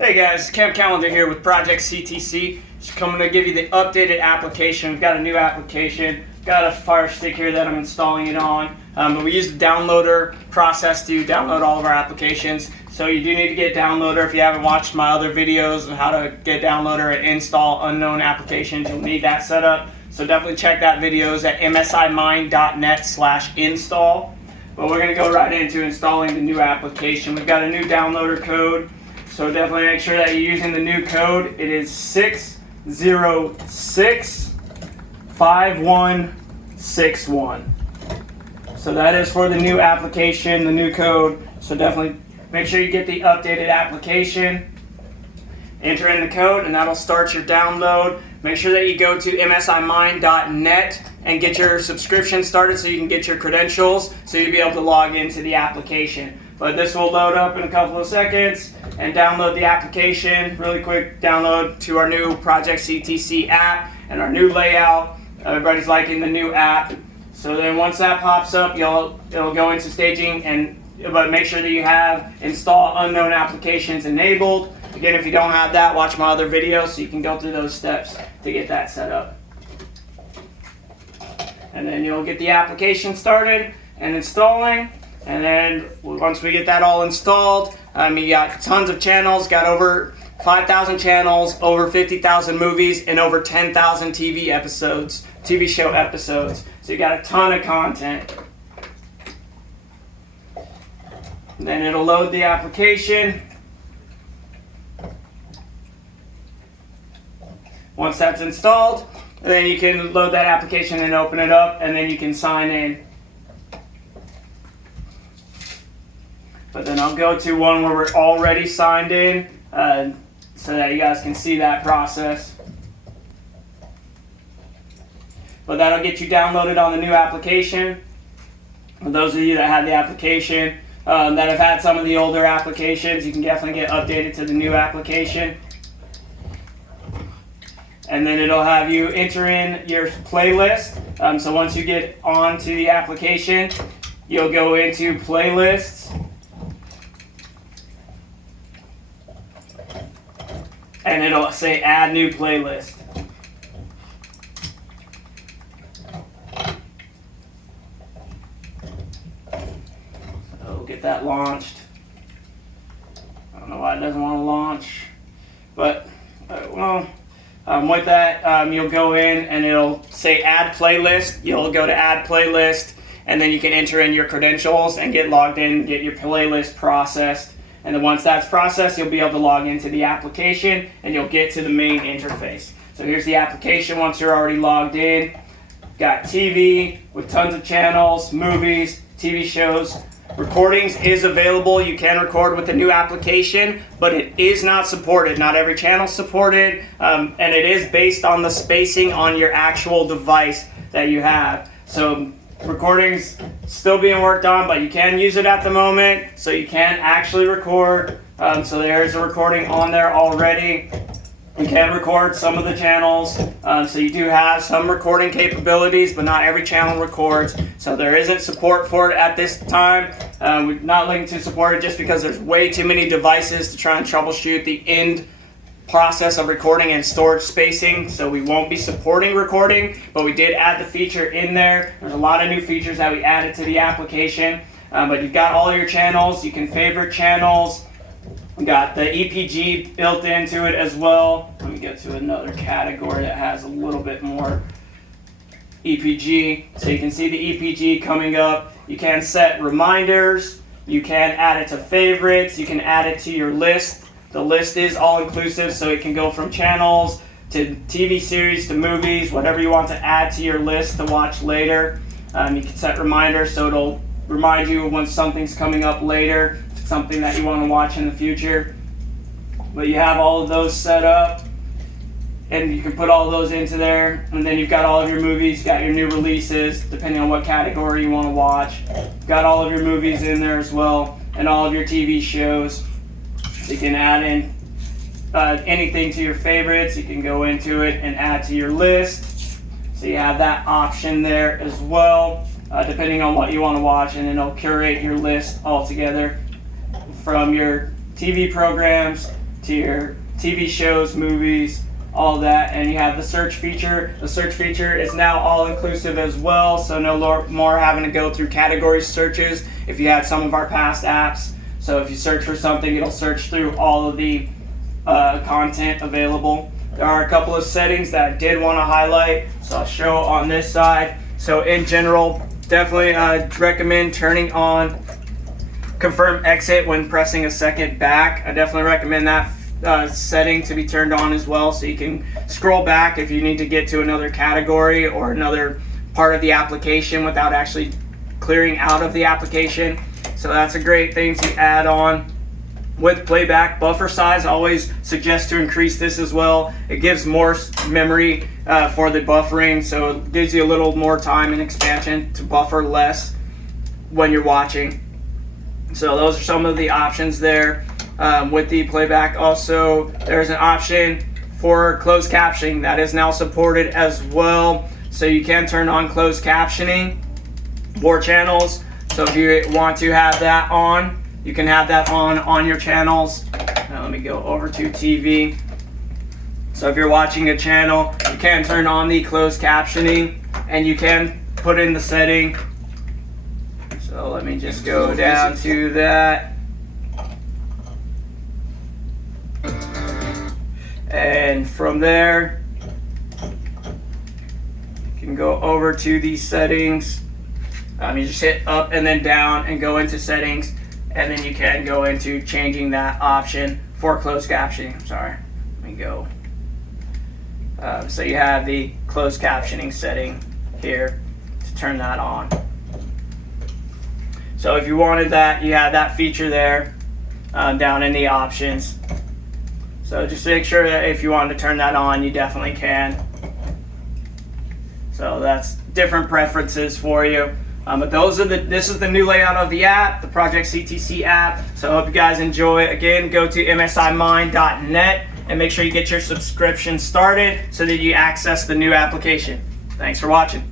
Hey guys, Callender here with Project CTC. Just coming to give you the updated application. We've got a new application. Got a Fire Stick here that I'm installing it on. But we use the downloader process to download all of our applications. So you do need to get downloader. If you haven't watched my other videos on how to get downloader and install unknown applications, you'll need that set up. So definitely check that videos at msimind.net/install. But we're going to go right into installing the new application. We've got a new downloader code. So definitely make sure that you're using the new code. It is 6065161. So that is for the new application, the new code. So definitely make sure you get the updated application. Enter in the code and that'll start your download. Make sure that you go to msimind.net and get your subscription started so you can get your credentials so you'll be able to log into the application. But this will load up in a couple of seconds and download the application. Really quick download to our new Project CTC app and our new layout. Everybody's liking the new app. So then once that pops up, it'll go into staging, but make sure that you have install unknown applications enabled. Again, if you don't have that, watch my other videos so you can go through those steps to get that set up. And then you'll get the application started and installing. And then once we get that all installed, you got tons of channels, got over 5,000 channels, over 50,000 movies, and over 10,000 TV show episodes. So you got a ton of content. Then it'll load the application. Once that's installed, then you can load that application and open it up, and then you can sign in. But then I'll go to one where we're already signed in so that you guys can see that process. But that'll get you downloaded on the new application. For those of you that have the application, that have had some of the older applications, you can definitely get updated to the new application. And then it'll have you enter in your playlist. So once you get onto the application, you'll go into playlists. And it'll say add new playlist. So we'll get that launched. I don't know why it doesn't want to launch, but with that, you'll go in and it'll say add playlist. You'll go to add playlist, and then you can enter in your credentials and get logged in, get your playlist processed. And then once that's processed, you'll be able to log into the application and you'll get to the main interface. So here's the application once you're already logged in. Got TV with tons of channels, movies, TV shows. Recordings is available. You can record with the new application, but it is not supported. Not every channel is supported, and it is based on the spacing on your actual device that you have. So recordings still being worked on, but you can use it at the moment, so you can actually record. So there's a recording on there already. You can record some of the channels, so you do have some recording capabilities, but not every channel records. So there isn't support for it at this time. We're not looking to support it just because there's way too many devices to try and troubleshoot the end process of recording and storage spacing. So we won't be supporting recording, but we did add the feature in there. There's a lot of new features that we added to the application, but you've got all your channels. You can favorite channels. We got the EPG built into it as well. Let me get to another category that has a little bit more EPG. So you can see the EPG coming up. You can set reminders. You can add it to favorites. You can add it to your list. The list is all inclusive, so it can go from channels to TV series to movies, whatever you want to add to your list to watch later. You can set reminders so it'll remind you when something's coming up later, something that you want to watch in the future. But you have all of those set up, and you can put all of those into there, and then you've got all of your movies, got your new releases depending on what category you want to watch. Got all of your movies in there as well, and all of your TV shows. So you can add in anything to your favorites. You can go into it and add to your list. So you have that option there as well, depending on what you want to watch, and then it'll curate your list all together from your TV programs to your TV shows, movies, all that. And you have the search feature. The search feature is now all inclusive as well, so no more having to go through category searches if you had some of our past apps. So if you search for something, it'll search through all of the content available. There are a couple of settings that I did want to highlight, so I'll show on this side. So in general, definitely recommend turning on confirm exit when pressing a second back. I definitely recommend that setting to be turned on as well, so you can scroll back if you need to get to another category or another part of the application without actually clearing out of the application. So that's a great thing to add on. With playback, buffer size, I always suggest to increase this as well. It gives more memory for the buffering, so it gives you a little more time and expansion to buffer less when you're watching. So those are some of the options there. With the playback, also there's an option for closed captioning that is now supported as well. So you can turn on closed captioning for channels. So if you want to have that on, you can have that on your channels. Now let me go over to TV. So if you're watching a channel, you can turn on the closed captioning, and you can put in the setting. So let me just go down to that. And from there, you can go over to the settings. You just hit up and then down and go into settings, and then you can go into changing that option for closed captioning. I'm sorry, let me go. So you have the closed captioning setting here to turn that on. So if you wanted that, you have that feature there down in the options. So just make sure that if you wanted to turn that on, you definitely can. So that's different preferences for you. But this is the new layout of the app, the Project CTC app. So I hope you guys enjoy. Again, go to msimind.net and make sure you get your subscription started so that you access the new application. Thanks for watching.